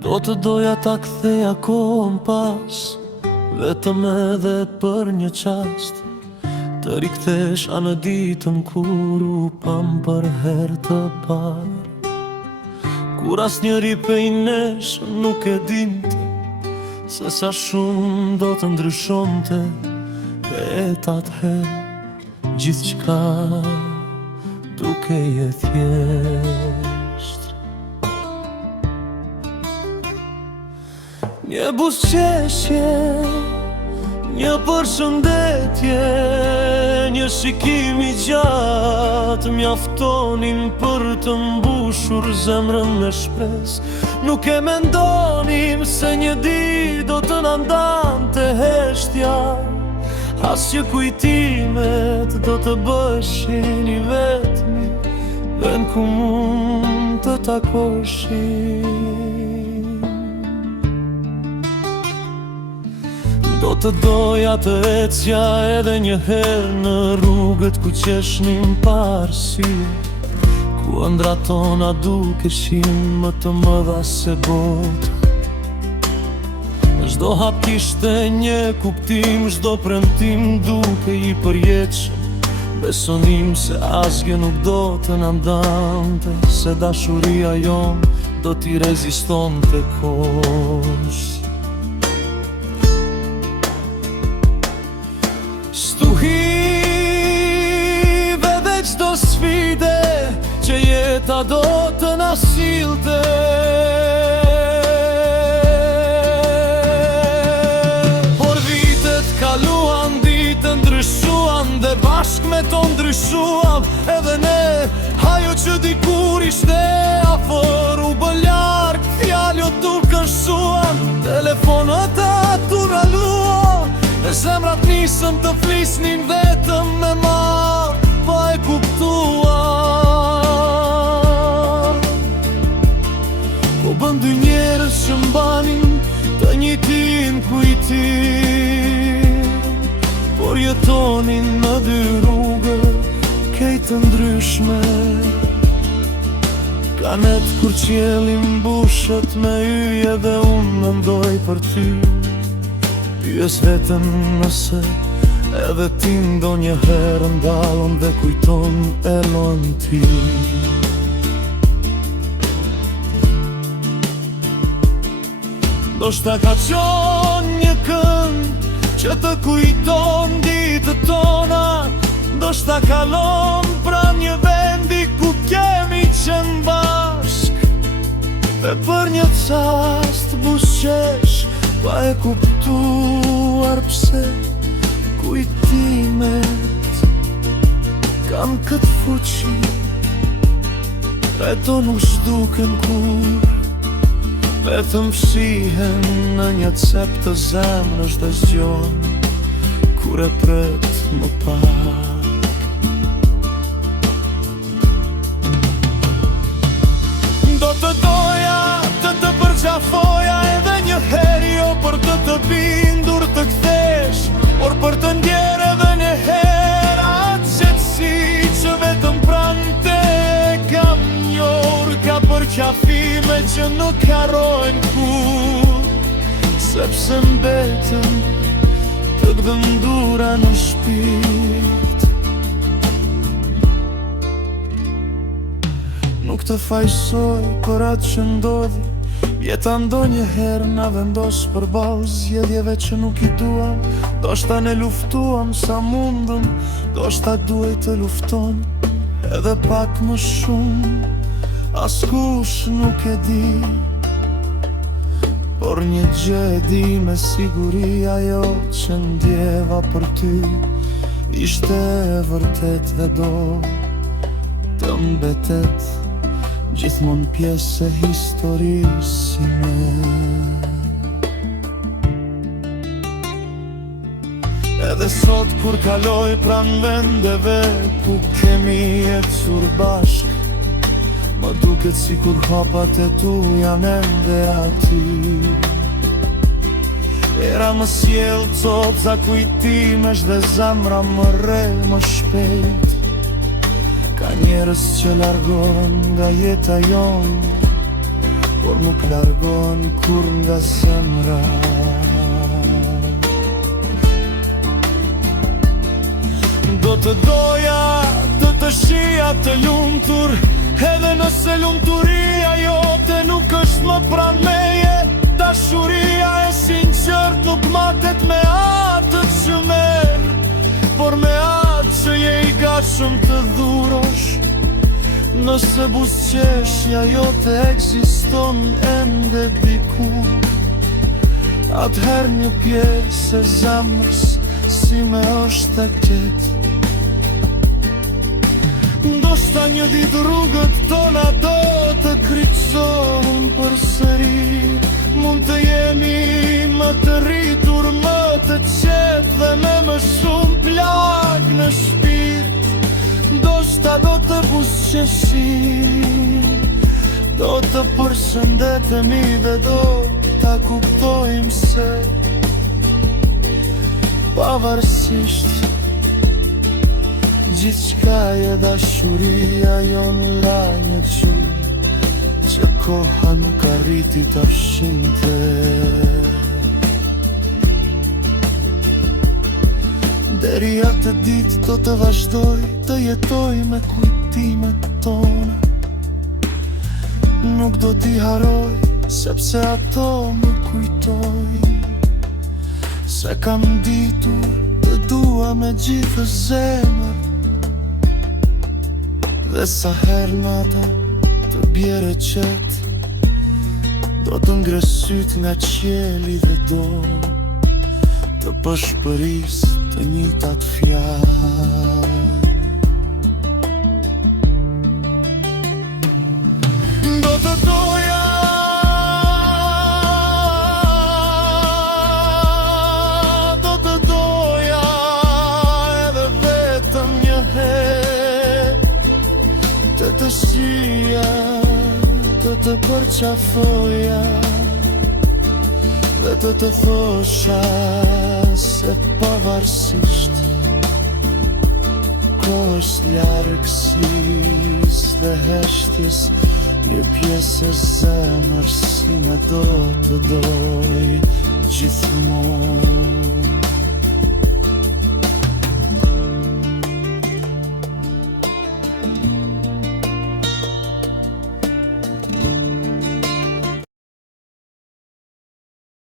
Do të doja ta ktheja kohën pas, vetëm edhe për një qast, të rikthesha në ditën kur u pam për herë të parë, kur asnjëri prej nesh nuk e dinte se sa shumë do të ndryshonte. E atëherë gjithçka duke je thjesht një buzëqeshje, një përshëndetje, një shikim I gjatë mjaftonin për të mbushur zemrën me shpresë. Nuk e mendonim se një ditë do të na ndante heshtja, as që kujtimet do të bëshin I vetmi vend ku mund të takoshim. Do të doja të ecja edhe një herë në rrugët ku qeshnim parësie, ku ëndrat tona dukeshin më të mëdha se botë. Çdo hap kishte një kuptim, çdo premtim duke I përjetshëm. Besonim se asgjë nuk do të na ndante, se dashuria jon do t'i rezistonte kohës. Stuhive dhe çdo sfide që jeta do të na sillte, por vitet kaluan, ditë ndryshuan dhe bashk me to ndryshuam edhe ne. Ajo që dikur ishte afër u bë larg, fjalët u kërshuan, telefonat atu raluan, e zemrat nisën të flisnin vetëm me ma, pa e kuptuar. Po bën dy njerëz që mbanin të njëjtin kujtim, por jetonin në dy rrugë kejt të ndryshme. Kanet kur qielli mbushet me yje dhe unë mendoj për ty, pyes vetëm nëse edhe ti ndonjëherë ndalon dhe kujton elon ti. Ndoshta ka qenë një kënd që të kujton ditët tona, ndoshta kalon pranë një vendi ku kemi qenë bashk, dhe për një çast buzëqesh, pa e kuptuar pse kujtimet kanë këtë fuqi, reto nuk zhduken kur, vetëm fshihen në një cep të zemrës dhe zgjon kur e pret më pak. Do të doja të përqafoja edhe një herë, jo për të bindur të kthesh, por për të ndjer edhe një herë atë qetësi që vetëm prante kam njohur. Ka përqafime që nuk harrojnë kur, sepse mbeten të gdhëndura në shpirt. Nuk të fajsoj për atë që ndodhi, jeta ndonjëherë na vendos përballë zgjedhjeve që nuk I duam. Ndoshta ne luftuam sa mundëm, ndoshta duhej të lufton edhe pak më shumë. Askush nuk e di, por një gjë e di me siguri, ajo që ndjeva për ty ishte e vërtet dhe do të mbetet gjithmonë pjesë e historisë me. Edhe sot kur kaloj pranë vendeve ku kemi ecur bashk, më duket sikur hapat e tu janë ende aty. Era më sjell copa kujtimesh dhe zamra më rre më shpejt. Ka njerëz që largohen nga jeta jon, por nuk nuk largon kur nga zemra. Do të doja të shija të lumtur, edhe nëse lumturia jote nuk është më pranë meje. Dashuria e sinqert nuk matet me atë që merr, por me atë që je i gatshëm të dhurosh. Nëse buzëqeshja jote ekziston ende diku, atëherë një pjesë e zemrës si me është e ketë. Ndoshta një ditë rrugët tona do të kryqëzohen përsëri. Mund të jemi më të rritur, më të qetë dhe me më shumë plag në shpirt. Ndoshta do të buzëqeshim, do të përshëndetemi dhe do ta kuptojmë se pavarësisht gjithçka e dashuria jon la një gjuhë që koha nuk arriti ta fshinte. Deri atë ditë do të vazhdoj të jetoj me kujtimet tona. Nuk do t'i haroj, sepse ato më kujtojnë se kam ditur të dua me gjithë zemër. Dhe sa herë nata të bjerë qetë, do të ngresyt nga qieli dhe do të pëshpëris të njëjtat fjalë. Do të doja edhe vetëm një herë të shija, të përqafoja dhe të thosha se pavarësisht kohës largësis dhe heshtjes, një pjesë e zemrës si me do të doj gjithmonë.